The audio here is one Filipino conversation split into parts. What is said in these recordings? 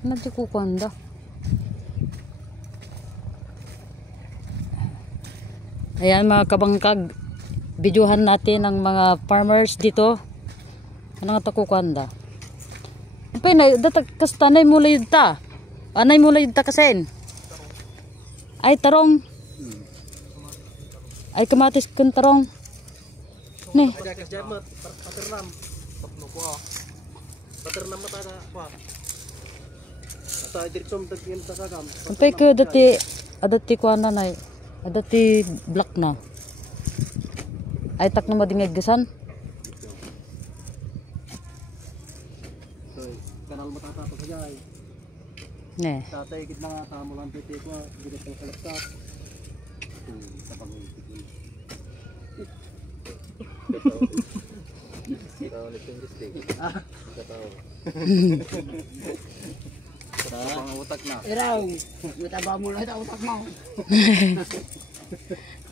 Nanti kukwanda. Ayan mga kabangkag, videohan natin ang mga farmers dito. Ano nga kukwanda? Apay na datag kastanay mula yun ta. Anay mula yun ta kasen. Ay tarong. Ay kamatis kun tarong. Nih. Sampai ke adati kuana na adati black na. Ay tak na madingeg gasan. Kanal matata to kajay. Ne. Tatay gid na kamo lang piti ko gid sa kalapsat. Sa pangitikin. Ikaw ni pingistig. Kataw. Sa utak na. Iraw, mataba mo lang sa utak mo.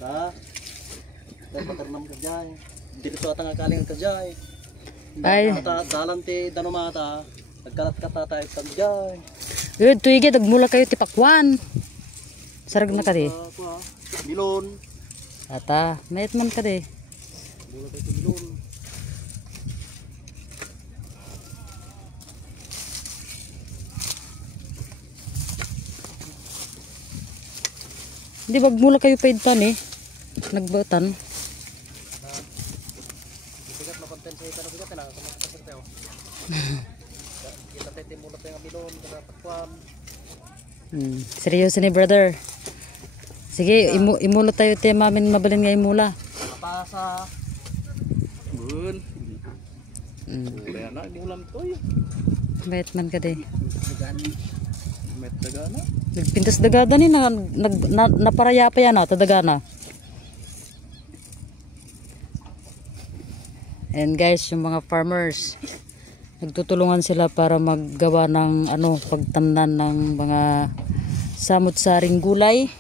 Da. Tay paternam kajay. Dito sa tanga kaling kajay. Ay. Dalan ti danumata. Nagkalat katatay kajay. Yun tuige dagmula kayo ti pakwan. Sarag na kadi. Milon. Ata, mayat man kadi. Mula kayo ti milon. Hindi bagmula kayo paidpan eh. Nagbautan. Bigat na content sa ito na bigat na kumakasir tayo. Kita tayo mula tayo ng milon kana pakwan. Seryoso ni brother. Sige, imulo tayo te mamin mabalin nga imula. Mapasa. Bun. Kaya na di ulam to. Mayat man kadi. Met dagana. Nagpintas dagada ni naparaya pa yan tadagana. And guys, yung mga farmers nagtutulungan sila para maggawa ng pagtamnan ng mga samut-saring gulay.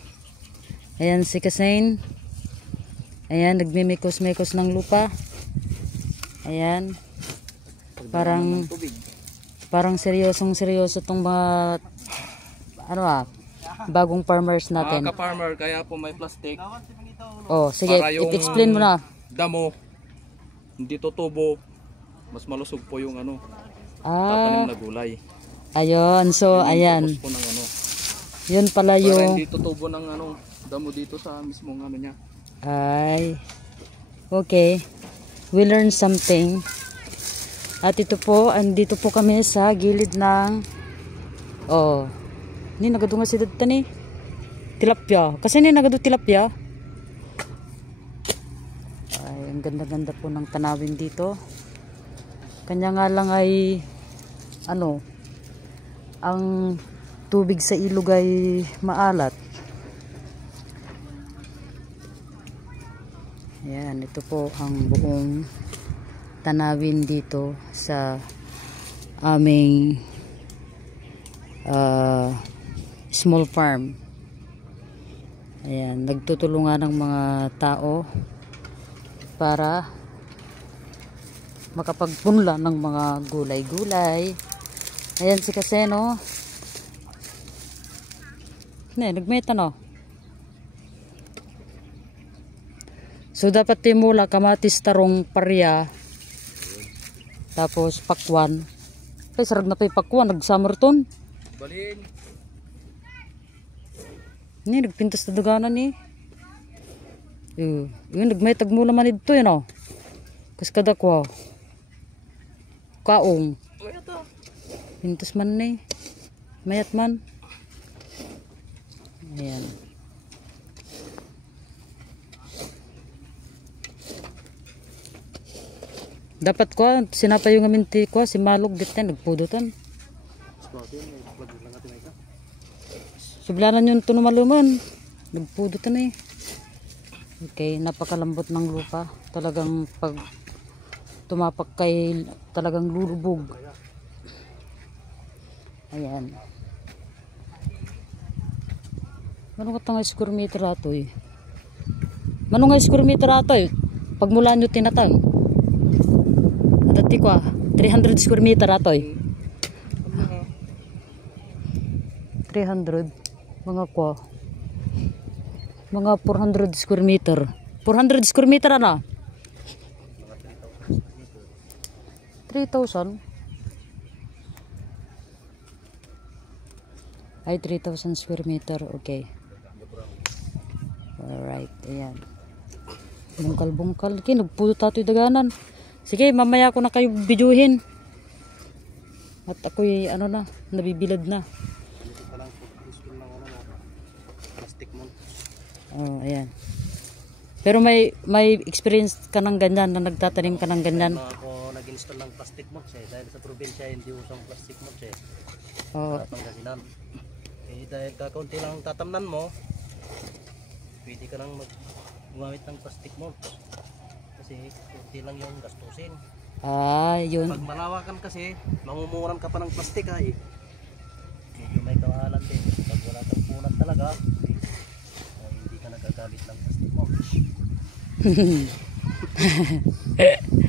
Ayan si Kasain. Ayan, nagmimikos-mikos ng lupa. Ayan. Parang seryoso tong mga bagong farmers natin. Ka-farmer, kaya po may plastic. Oh, sige, i-explain mo na. Damo. Hindi tutubo. Mas malusog po yung tatanim na gulay. Ayun, so ayan. Po ng Yun pala para yung hindi tutubo ng damo dito sa mismong niya. ay. Okay. We learn something. At ito po, andito po kami sa gilid ng ni nagadunga si dito ni tilapia. Kasi ni nagadu tilapia. Ay, ang ganda-ganda po ng tanawin dito. Kanya nga lang ay ang tubig sa ilog ay maalat. Ayan, ito po ang buong tanawin dito sa aming small farm. Ayan, nagtutulungan ng mga tao para makapagpunla ng mga gulay-gulay. Ayan si Kaseno. Nagmeta no. So dapat timula kamatis, tarong, parya, tapos pakwan. Ay sarag na pa yung pakwan, nag-summerton. Balin. Ni nagpintas na daganan ni. Yun nagmaytag mula man ito yun Kas kada kwa. Kaong. Pintas man ni. Mayat man. Ayan. Dapat ko sinapa yung aminti ko si Malog dito nagpudutan. Sublanan yung tunumaluman. Nagpudutan eh. Okay, napakalambot ng lupa. Talagang pag tumapak kay talagang lulubog. Ayan. Manong nga square meter ato eh. Manong nga square meter ato eh. Pagmula nyo tinatang. Dati ko 300 square meter ato eh. 300. Mga kwa. Mga 400 square meter. 400 square meter ano? 3,000. Ay, 3,000 square meter. Okay. Alright. Ayan. Bungkal-bungkal. Nagpulo tato yung daganan. Sige, mamaya ko na kayo bidyuhin. At ako'y ano na, nabibilad na. Dito pa lang po. Gusto lang ano na. Plastic mo. Oh, ayan. Pero may experience ka ng ganyan, na nagtatanim ka ng ganyan. Ako nag-install ng plastic mold dahil sa probinsya hindi usang plastic mold Oh, sa Pangasinan. Dahil kakaunti lang tatamnan mo, pwede ka nang gumamit ng plastic mold. Kasi kunti lang yung gastusin. yun. Pag malawakan kasi, mamumuran ka pa ng plastic ay medyo may kawalan din. Pag wala kang punan talaga, ay hindi ka nagagamit ng plastic mold.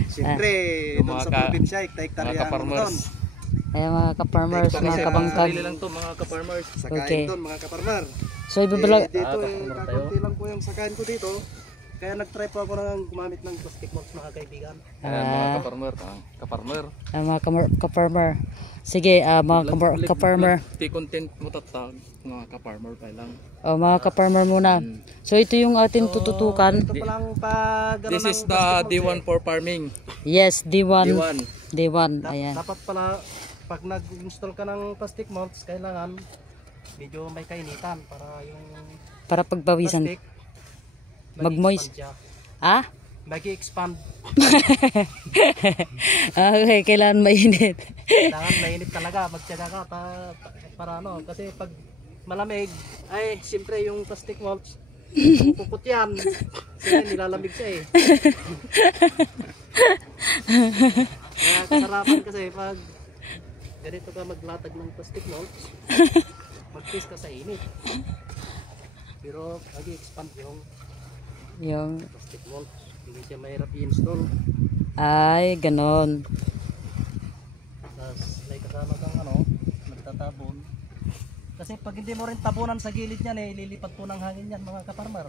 Siyempre, Yung doon mga sa ka- probinsya, mga hektar-hektarya ang ka-farmers. doon. Ayan mga ka-farmers, mga Kasi kabangkag. sarili lang to mga ka-farmers. Sakain Okay. doon mga kaparmar. So, ibabalag. Dito kaparmar tayo. kakunti lang po yung sakain ko dito. Kaya nag-try po ako nang gumamit ng plastic molds mga kaibigan. Ayan, mga ka-farmer. Ka-farmer. Mga ka-farmer. Sige, mga ka-farmer. Di content mo tatag. Mga ka-farmer pa lang. Mga ka-farmer muna. So, ito yung ating tututukan. Ito pa lang pag This is the D1 for farming. Yes, D1. D1. D1. Ayan. Dapat pala pag nag-install ka ng plastic molds, kailangan medyo may kainitan para yung Para pagbawisan. plastic Mag-moist. siya. Mag-expand. Okay, kailangan mainit. Kailangan mainit talaga, magtiyaga ka para ano, kasi pag malamig, ay siyempre yung plastic molds, pupukot yan. Kasi nilalamig siya eh. Kaya kasarapan kasi pag ganito ka maglatag ng plastic molds, mag-kiss ka sa init. Pero mag-expand yung plastic molds. Hindi siya mahirap i-install. Ay, ganon. Tapos may kasama kang nagtatabon. Kasi pag hindi mo rin tabunan sa gilid niyan ililipat po ng hangin yan mga kaparmar.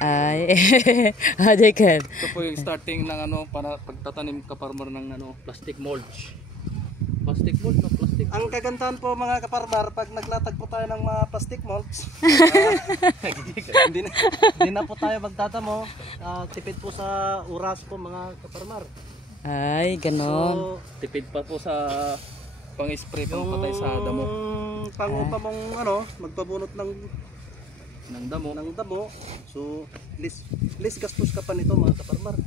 Ay, Adekan. Ito po yung starting ng para pagtatanim ka-farmer ng plastic mulch. Plastic mulch na plastic. Ang kagandahan po mga kaparmar, pag naglatag po tayo ng mga plastic molds, hindi na po tayo magtatamo. Tipid po sa oras po mga kaparmar. Ay, ganon. So, Tipid pa po sa pang-spray pang-patay sa damo. Pangupa mong magpabunot ng damo. So, less gastos ka pa nito mga kaparmar.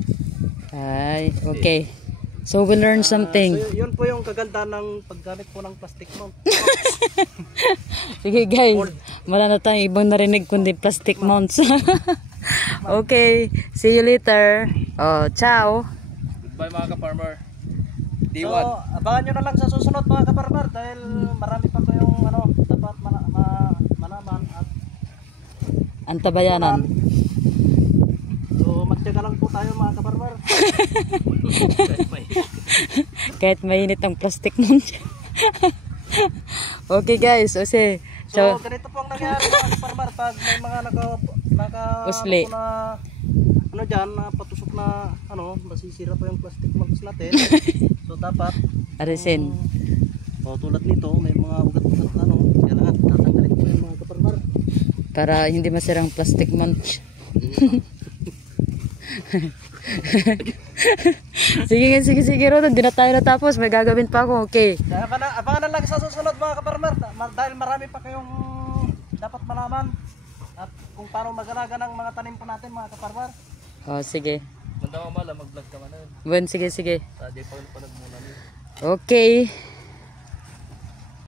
Ay, okay. So, we learn something. So, yun po yung kagandahan ng paggamit po ng plastic mold. Sige guys, wala na tayong ibang narinig kundi plastic mounts. Okay, see you later. Oh, ciao. Goodbye mga ka-farmer. D1. So, abangan nyo na lang sa susunod mga kaparmar dahil marami pa ko yung dapat malaman at Antabayanan. so magtiyaga lang po tayo mga kaparmar. Kahit mainit ang plastic mount. Okay guys, kasi So ganito po ang nangyari mga kaparmar pag may mga Usli. na dyan na patusok na masisira po yung plastic molds natin. So dapat arisin. tulad nito may mga ugat-ugat kailangan tatanggalin po yung mga kaparmar. Para hindi masirang plastic mount. Sige, Rodon. Di na tayo natapos. May gagawin pa ako. Okay. Kaya abangan na lang sa susunod mga kaparmar dahil marami pa kayong dapat malaman at kung paano mag-alaga ng mga tanim po natin mga kaparmar. Oh, sige. Manda ka mala, mag-vlog ka man. Sige. Tadi pa muna. Okay.